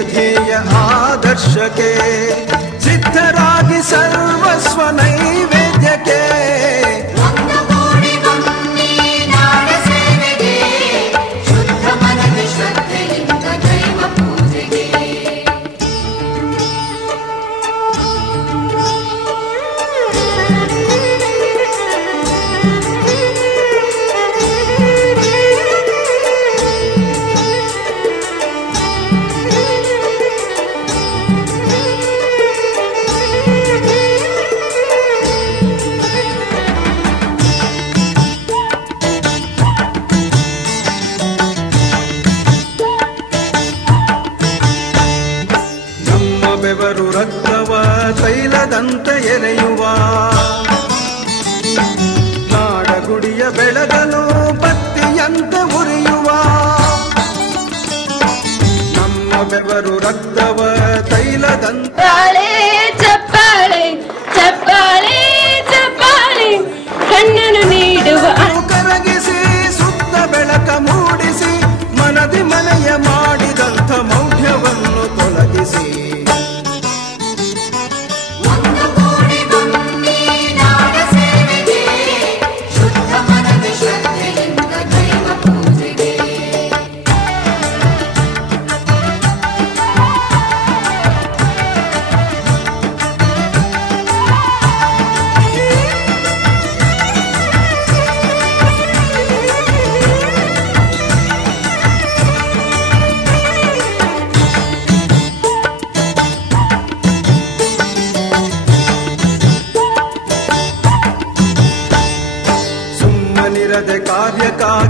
ध्येय सिद्धराग सिद्धरागि सर्वस्वनै ಎರೆಯುವ ನಾಡಗುಡಿಯ ಬೆಳಗಲು ಬತ್ತಿಯಂತೆ ಉರಿಯುವ ನಮ್ಮ ಬೆವರು ರಕ್ತವ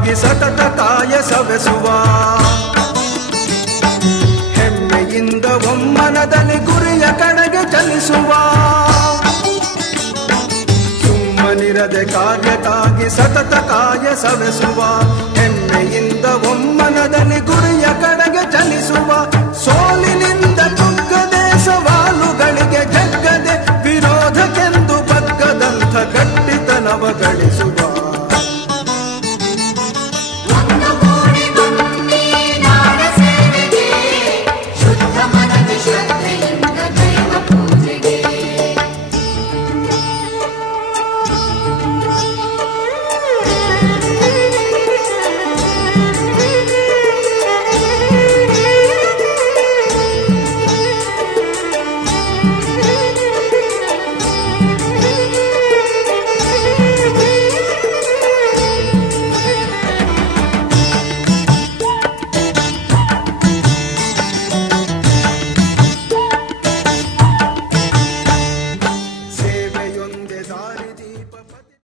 ಕಾರ್ಯಕ್ಕಾಗಿ ಸತತ ಕಾಯ ಸವೆಸುವ. ಹೆಮ್ಮೆಯಿಂದ ಒಮ್ಮನದಲ್ಲಿ ಗುರಿಯ ಕಡೆಗೆ ಚಲಿಸುವ. ಸುಮ್ಮನಿರದೆ ಕಾರ್ಯತಾಗಿ ಸತತ ಕಾಯ ಸವೆಸುವ. ಹೆಮ್ಮೆಯಿಂದ ಒಮ್ಮನದಲ್ಲಿ ಗುರಿಯ ಕಡೆಗೆ ಚಲಿಸುವ.